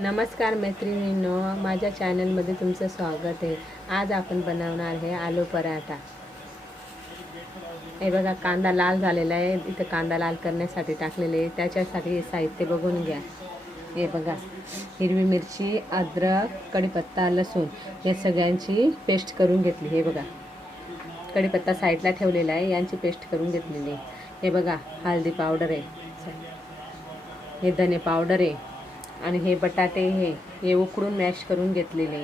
नमस्कार मैत्रिणींनो, माझ्या चॅनलमध्ये तुमचं स्वागत आहे। आज आपण बनवणार आहे आलू पराठा। हे बघा, कांदा लाल झालेला आहे। इथे कांदा लाल करण्यासाठी टाकलेले आहे। त्याच्यासाठी हे साहित्य बघून घ्या। हे बघा, हिरवी मिरची, अद्रक, कढीपत्ता, लसूण या सगळ्यांची पेस्ट करून घेतली। हे बघा, कढीपत्ता साईडला ठेवलेला आहे, यांची पेस्ट करून घेतलेली आहे। हे बघा, हळदी पावडर आहे, हे धने पावडर आहे आणि हे बटाटे हे उकडून मॅश करून घेतलेले।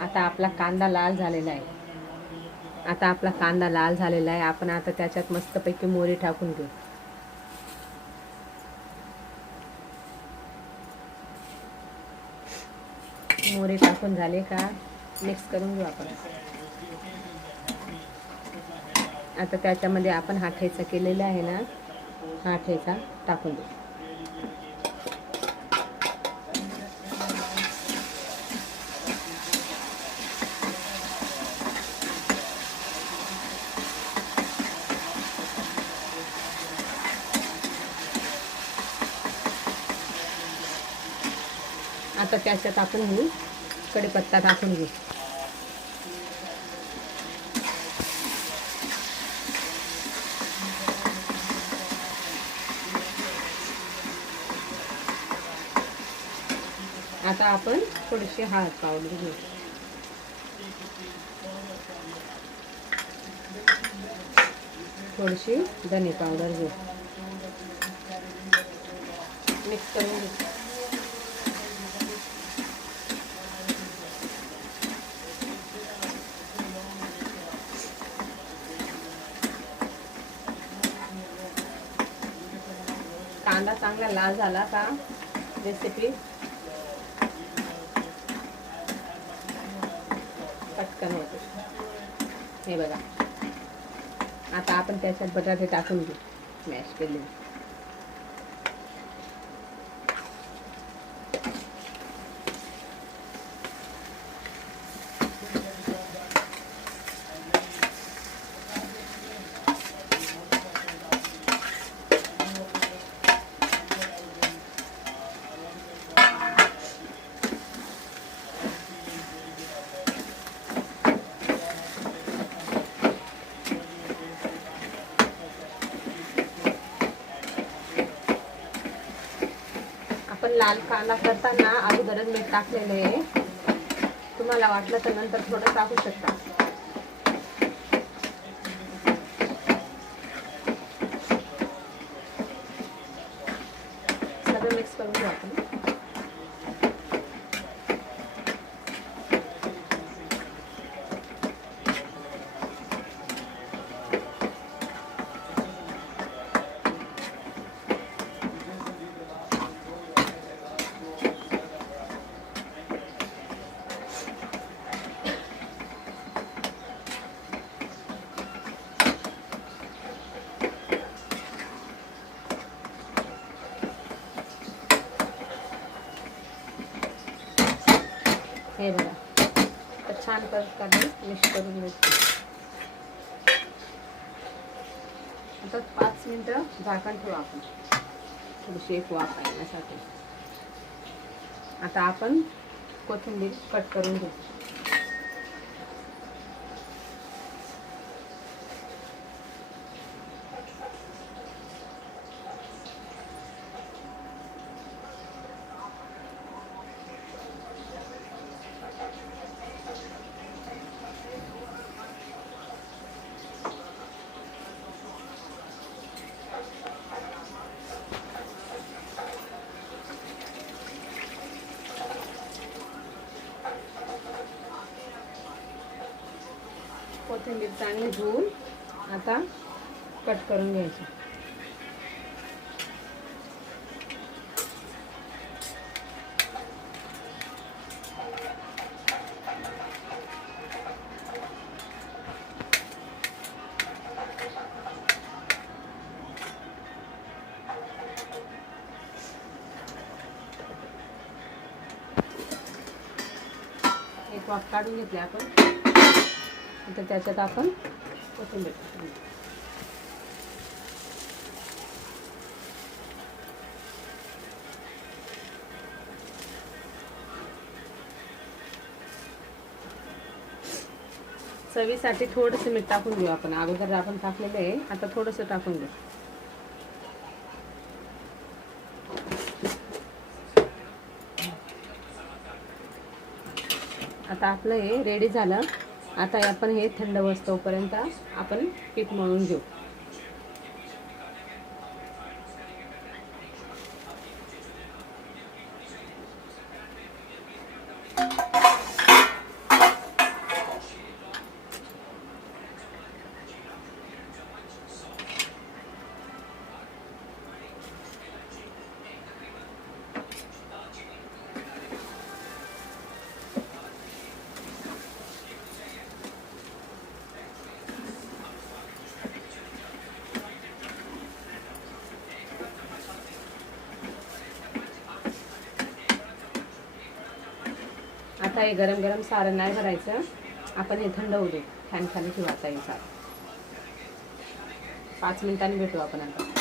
आता आपला कांदा लाल झालेला आहे। आपण आता त्याच्यात मस्तपैकी मोहरी टाकून घेऊ। मोहरी टाकून झाले का मिक्स करून घेऊ आपण। आता त्याच्यामध्ये आपण हा ठेचा केलेला आहे ना, हा ठेचा टाकून देऊ। आता त्याच्यात आपण कढीपत्ता टाकून घेऊ। आता आपण थोडीशी हळद पावडर घेऊ। थोडीशी धने पावडर घेऊ। मिक्स करून घेऊ। कांदा चांगला लाल झाला का रेसिपी पटकन होते। हे बघा, आता आपण त्याच्यात बटाटे टाकून घेऊ मॅश केलेले। आपण लाल कांदा करताना अगोदरच मीठ टाकलेले आहे। तुम्हाला वाटलं तर नंतर थोडं टाकू शकता। सगळं मिक्स करून घेऊ आपण। हे बघा, तर छान प्रकारे मिक्स करून घ्यायचं। आता 5 मिनिटं झाकण ठेवू आपण, थोडीशी एक वाफ येण्यासाठी। आता आपण कोथिंबीर कट करून घेऊ। कोथिंबीर चांगली धुवून आता कट करून घ्यायची। एक वाफ काढून घेतली आपण। आता त्याच्यात आपण कोथिंबीर टाकून घेऊ। चवीसाठी थोडंसं मीठ टाकून घेऊ आपण. अगोदर आपण टाकलेलं आहे, आता थोडंसं टाकून घेऊ. आता आपलं हे रेडी झालं. आता आपण हे थंड होईपर्यंत आपण पीठ मळून घेऊ. आता हे गरम गरम सारण नाही भरायचं, आपण हे थंड होऊ दे. फॅन खाली ठेवायचा हे सारण. 5 मिनिटांनी भेटू आपण आता.